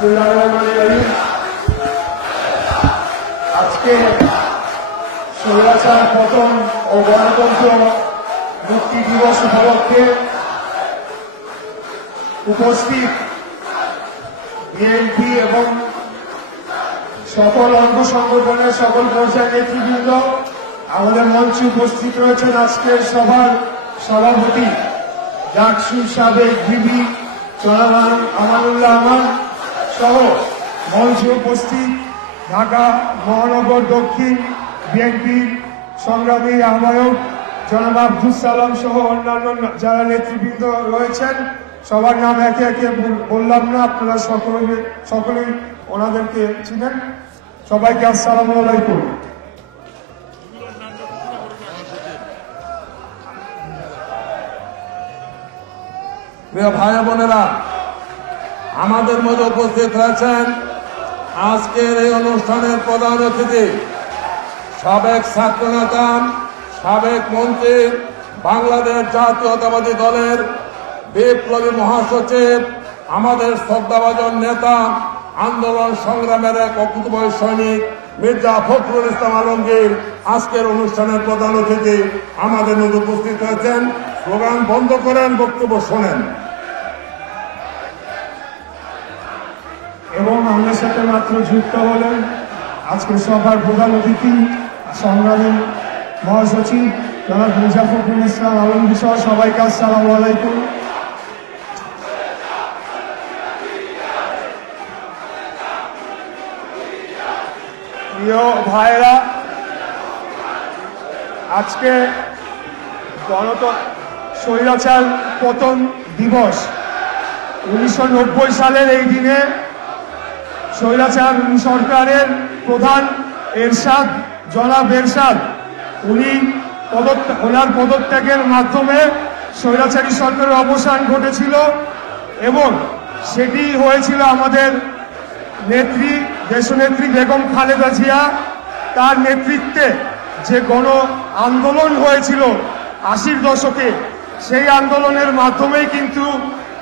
বিসমিল্লাহির আজকে স্বৈরাচার পতন ও গণতন্ত্র মুক্তি দিবস উপলক্ষে উপস্থিত বিএনপি এবং সকল অঙ্গ সংগঠনের সকল পর্যায়ের নেতৃবৃন্দ, আমাদের মঞ্চে উপস্থিত রয়েছেন আজকের সভার সভাপতি ডাকসুর সাবেক ভিপি জনাব আমানুল্লাহ আমান সহ মঞ্চে উপস্থিত ঢাকা মহানগর দক্ষিণ বিএনপির সংগ্রামী আহ্বায়ক জনাব আব্দুল সালাম সহ অন্যান্য যারা নেতৃবৃন্দ রয়েছেন, সবার নাম একে একে বললাম না, আপনারা সকলেই ওনাদেরকে চিনেন। সবাইকে আসসালামু আলাইকুম। প্রিয় ভাই বোনেরা, আমাদের মধ্যে উপস্থিত রয়েছেন আজকের এই অনুষ্ঠানের প্রধান অতিথি সাবেক ছাত্রনেতা, সাবেক মন্ত্রী, বাংলাদেশ জাতীয়তাবাদী দলের বিপ্লবী মহাসচিব, আমাদের শ্রদ্ধাভাজন নেতা, আন্দোলন সংগ্রামের এক অকুতোভয় সৈনিক মির্জা ফখরুল ইসলাম আলমগীর আজকের অনুষ্ঠানের প্রধান অতিথি আমাদের মধ্যে উপস্থিত হয়েছেন। স্লোগান বন্ধ করেন, বক্তব্য শোনেন। এবং আমাদের সাথে মাত্র যুক্ত হলেন আজকের সভার প্রধান অতিথি সংগ্রামী মহাসচিব জনাব মির্জা ফখরুল ইসলাম আলমগীর সহ সবাইকে আসসালামু আলাইকুম। প্রিয় ভাইরা, আজকে স্বৈরাচার পতন দিবস। 1990 সালের এই দিনে স্বৈরাচার সরকারের প্রধান এরশাদ, জনাব এরশাদ, ওনার পদত্যাগের মাধ্যমে স্বৈরাচারী সরকারের অবসান ঘটেছিল এবং সেটি হয়েছিল আমাদের নেত্রী, দেশনেত্রী বেগম খালেদা জিয়া তার নেতৃত্বে যে গণ আন্দোলন হয়েছিল 80-র দশকে, সেই আন্দোলনের মাধ্যমেই কিন্তু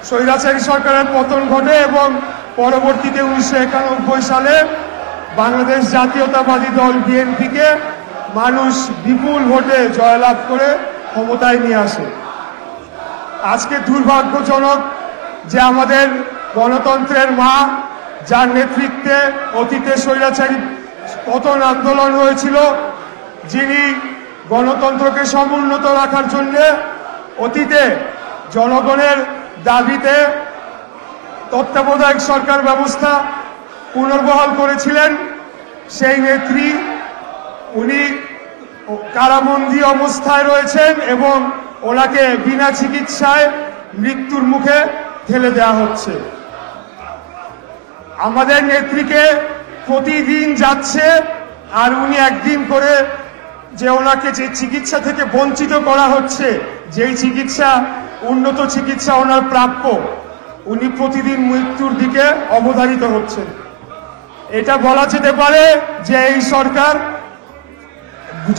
স্বৈরাচারী সরকারের পতন ঘটে এবং পরবর্তীতে 1991 সালে বাংলাদেশ জাতীয়তাবাদী দল বিএনপিকে মানুষ বিপুল ভোটে জয়লাভ করে ক্ষমতায় নিয়ে আসে। আজকে দুর্ভাগ্যজনক যে আমাদের গণতন্ত্রের মা, যার নেতৃত্বে অতীতে স্বৈরাচারী পতন আন্দোলন হয়েছিল, যিনি গণতন্ত্রকে সমুন্নত রাখার জন্য অতীতে জনগণের দাবিতে তত্ত্বাবধায়ক সরকার ব্যবস্থা পুনর্বহাল করেছিলেন, সেই নেত্রী উনি কারাবন্দী অবস্থায় রয়েছেন এবং ওনাকে বিনা চিকিৎসায় মৃত্যুর মুখে ঠেলে দেওয়া হচ্ছে। আমাদের নেত্রীকে প্রতিদিন যাচ্ছে আর উনি একদিন করে যে ওনাকে যে চিকিৎসা থেকে বঞ্চিত করা হচ্ছে, যেই চিকিৎসা উন্নত চিকিৎসা ওনার প্রাপ্য, উনি প্রতিদিন মৃত্যুর দিকে অবধারিত হচ্ছেন। এটা বলা যেতে পারে যে এই সরকার,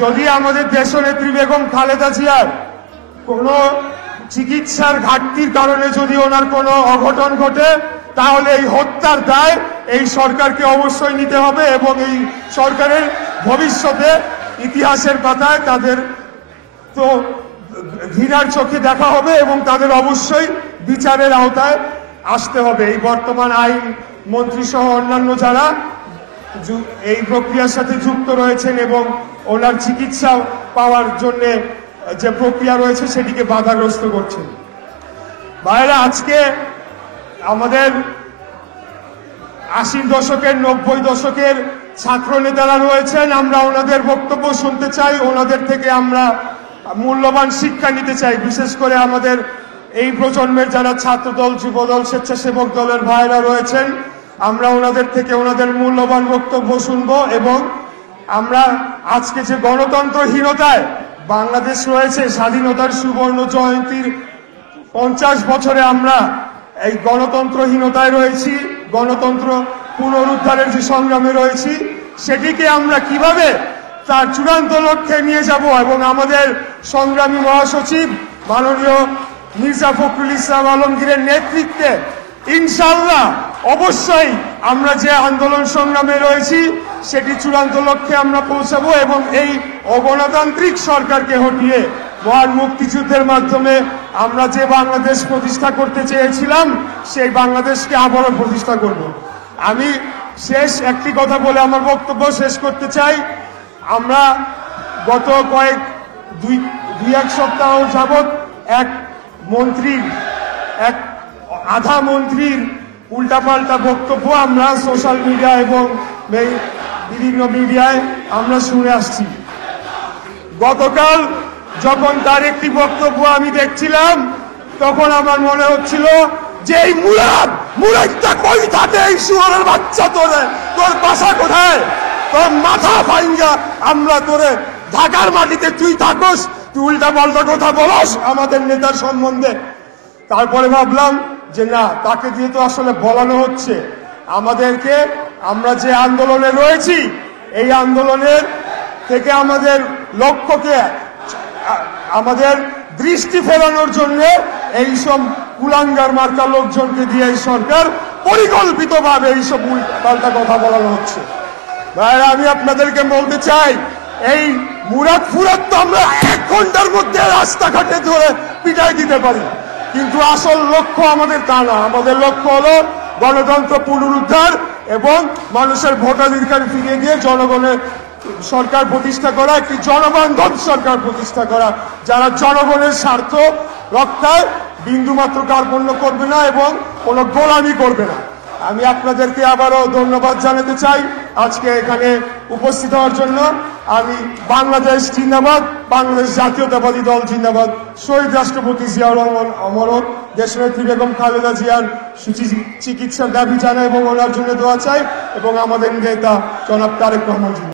যদি আমাদের দেশনেত্রী বেগম খালেদা জিয়ার কোনো চিকিৎসার ঘাটতির কারণে যদি ওনার কোনো অঘটন ঘটে, তাহলে এই হত্যার দায় এই সরকারকে অবশ্যই নিতে হবে এবং এই সরকারের ভবিষ্যতে ইতিহাসের পাতায় তাদের তো ঘৃণার চোখে দেখা হবে এবং তাদের অবশ্যই বিচারের আওতায় আসতে হবে। এই বর্তমান আইন মন্ত্রী সহ অন্যান্য যারা এই প্রক্রিয়ার সাথে যুক্ত রয়েছেন এবং ওনার চিকিৎসা পাওয়ার জন্য যে প্রক্রিয়া রয়েছে সেটিকে বাধাগ্রস্ত করছেন। ভাইরা, আজকে আমাদের 80-র দশকের 90 দশকের ছাত্র নেতারা রয়েছেন, আমরা ওনাদের বক্তব্য শুনতে চাই, ওনাদের থেকে আমরা মূল্যবান শিক্ষা নিতে চাই। বিশেষ করে আমাদের এই প্রজন্মের যারা ছাত্রদল, যুবদল, স্বেচ্ছাসেবক দলের ভাইরা রয়েছেন, আমরা ওনাদের থেকে ওনাদের মূল্যবান বক্তব্য শুনবো এবং আমরা আজকে যে গণতন্ত্রহীনতায় বাংলাদেশ রয়েছে, স্বাধীনতার সুবর্ণ জয়ন্তীর 50 বছরে আমরা এই গণতন্ত্রহীনতায় রয়েছি, গণতন্ত্র পুনরুদ্ধারের যে সংগ্রামে রয়েছি, সেটিকে আমরা কিভাবে তার চূড়ান্ত লক্ষ্যে নিয়ে যাব এবং আমাদের সংগ্রামী মহাসচিব মাননীয় মির্জা ফখরুল ইসলাম আলমগীরের নেতৃত্বে ইনশাআল্লাহ অবশ্যই আমরা যে আন্দোলন সংগ্রামে রয়েছি সেটি চূড়ান্ত লক্ষ্যে আমরা পৌঁছাবো এবং এই অগণতান্ত্রিক সরকারকে হটিয়ে মহান মুক্তিযুদ্ধের মাধ্যমে আমরা যে বাংলাদেশ প্রতিষ্ঠা করতে চেয়েছিলাম সেই বাংলাদেশকে আবারও প্রতিষ্ঠা করব। আমি শেষ একটি কথা বলে আমার বক্তব্য শেষ করতে চাই। আমরা গত দুই এক সপ্তাহ যাবৎ এক আধা মন্ত্রীর উল্টাপাল্টা বক্তব্য আমরা সোশ্যাল মিডিয়া এবং বিভিন্ন মিডিয়ায় আমরা শুনে আসছি। গতকাল যখন তার একটি বক্তব্য আমি দেখছিলাম তখন আমার মনে হচ্ছিল যে এই মুরাদটা কই থাকে, এই শুয়োরের বাচ্চা তোর বাসা কোথায়, তোর মাথা ভাঙ্গা আমরা তোরে ঢাকার মাটিতে তুই থাকস, তুই উল্টা পাল্টা কথা বলস আমাদের নেতার সম্বন্ধে। তারপরে ভাবলাম যে না, তাকে দিয়ে তো আসলে বলানো হচ্ছে আমাদেরকে, আমরা যে আন্দোলনে রয়েছি এই আন্দোলনের থেকে আমাদের লক্ষ্যকে আমাদের দৃষ্টি ফেরানোর জন্য এইসব কুলাঙ্গার মার্কা লোকজনকে দিয়ে এই সরকার পরিকল্পিতভাবে এইসব পাল্টা কথা বলানো হচ্ছে। ভাইরা, আমি আপনাদেরকে বলতে চাই, এই মুরাদ তো আমরা 1 ঘন্টার মধ্যে রাস্তাঘাটে ধরে পিটাই দিতে পারি, কিন্তু আসল লক্ষ্য আমাদের তা না। আমাদের লক্ষ্য হলো গণতন্ত্র পুনরুদ্ধার এবং মানুষের ভোটাধিকার ফিরিয়ে দিয়ে জনগণের সরকার প্রতিষ্ঠা করা, একটি জনবান্ধব সরকার প্রতিষ্ঠা করা, যারা জনগণের স্বার্থ রক্ষায় বিন্দুমাত্র কার্পণ্য করবে না এবং কোনো গোলামি করবে না। আমি আপনাদেরকে আবারও ধন্যবাদ জানাতে চাই আজকে এখানে উপস্থিত হওয়ার জন্য। আমি বাংলাদেশ জিন্দাবাদ, বাংলাদেশ জাতীয়তাবাদী দল জিন্দাবাদ, শহীদ রাষ্ট্রপতি জিয়াউর রহমান অমর, দেশনেত্রী বেগম খালেদা জিয়ার চিকিৎসার দাবি জানাই এবং ওনার জন্য দোয়া চাই এবং আমাদের নেতা জনাব তারেক রহমান।